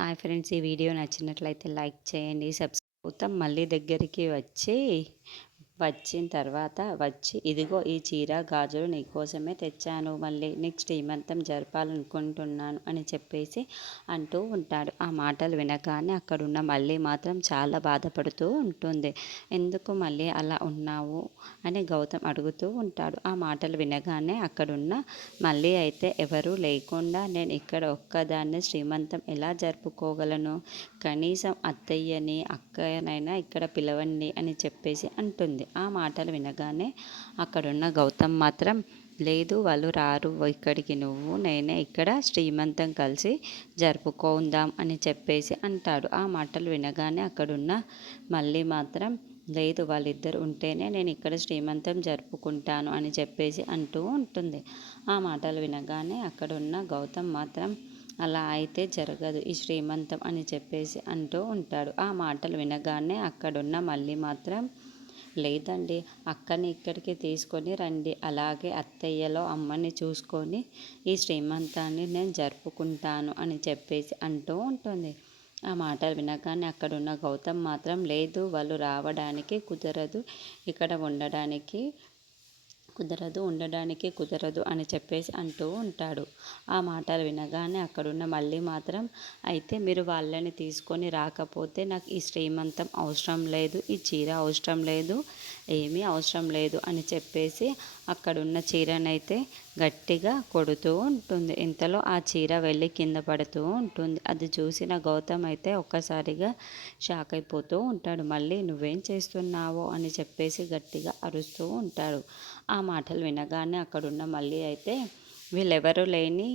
Hi friends, ఈ video నచ్చినట్లయితే like చేయండి. గౌతమ్ మళ్ళీ దగ్గరికి వచ్చిన తర్వాత ఇదిగో ఈ చీర గాజులు నీకోసమే తెచ్చాను, మళ్ళీ నీకు శ్రీమంతం జరపాలనుకుంటున్నాను అని చెప్పేసి అంటూ ఉంటాడు. ఆ మాటలు వినగానే అక్కడున్న మళ్ళీ మాత్రం చాలా బాధపడుతూ ఉంటుంది. ఎందుకు మళ్ళీ అలా ఉన్నావు అని గౌతమ్ అడుగుతూ ఉంటాడు. ఆ మాటలు వినగానే అక్కడున్న మళ్ళీ అయితే ఎవరూ లేకుండా నేను ఇక్కడ ఒక్కదాన్ని శ్రీమంతం ఎలా జరుపుకోగలను, కనీసం అత్తయ్యని అక్కనైనా ఇక్కడ పిలవండి అని చెప్పేసి అంటుంది. ఆ మాటలు వినగానే అక్కడున్న గౌతమ్ మాత్రం లేదు, వాళ్ళు రారు ఇక్కడికి, నేనే ఇక్కడ శ్రీమంతం కలిసి జరుపుకుందాం అని చెప్పేసి అంటాడు. ఆ మాటలు వినగానే అక్కడున్న మళ్ళీ మాత్రం లేదు, వాళ్ళిద్దరు ఉంటేనే నేను ఇక్కడ శ్రీమంతం జరుపుకుంటాను అని చెప్పేసి అంటూ ఉంటుంది. ఆ మాటలు వినగానే అక్కడున్న గౌతమ్ మాత్రం అలా అయితే జరగదు ఈ శ్రీమంతం అని చెప్పేసి అంటూ ఉంటాడు. ఆ మాటలు వినగానే అక్కడున్న మళ్ళీ మాత్రం లేదండి, అక్కని ఇక్కడికి తీసుకొని రండి, అలాగే అత్తయ్యలో అమ్మని చూసుకొని ఈ శ్రీమంతాన్ని నేను జరుపుకుంటాను అని చెప్పేసి అంటూ ఉంటుంది. ఆ మాటలు వినగానే అక్కడున్న గౌతమ్ మాత్రం లేదు, వాళ్ళు రావడానికి కుదరదు, ఇక్కడ ఉండడానికి కుదరదు అని చెప్పేసి అంటూ ఉంటాడు. ఆ మాటలు వినగానే అక్కడున్న మళ్ళీ మాత్రం అయితే మీరు వాళ్ళని తీసుకొని రాకపోతే నాకు ఈ శ్రీమంతం అవసరం లేదు, ఈ చీర అవసరం లేదు, ఏమీ అవసరం లేదు అని చెప్పేసి అక్కడున్న చీరనైతే గట్టిగా కొడుతూ ఉంటుంది. ఇంతలో ఆ చీర వెళ్ళి కింద పడుతూ ఉంటుంది. అది చూసిన గౌతమ్ అయితే ఒక్కసారిగా షాక్ అయిపోతూ ఉంటాడు. మళ్ళీ నువ్వేం చేస్తున్నావో అని చెప్పేసి గట్టిగా అరుస్తూ ఉంటాడు. ఆ మాటలు వినగానే అక్కడున్న మళ్ళీ అయితే వీళ్ళెవరూ లేని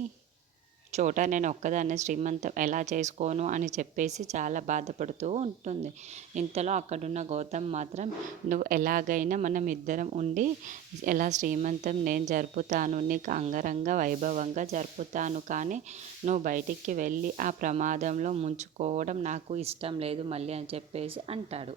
చోట నేను ఒక్కదాన్నే శ్రీమంతం ఎలా చేసుకోను అని చెప్పేసి చాలా బాధపడుతూ ఉంటుంది. ఇంతలో అక్కడున్న గౌతమ్ మాత్రం నువ్వు ఎలాగైనా మనం ఇద్దరం ఉండి ఎలా శ్రీమంతం నేను జరుపుతాను, నీకు అంగరంగ వైభవంగా జరుపుతాను, కానీ నువ్వు బయటికి వెళ్ళి ఆ ప్రమాదంలో ముంచుకోవడం నాకు ఇష్టం లేదు మళ్ళీ అని చెప్పేసి అంటాడు.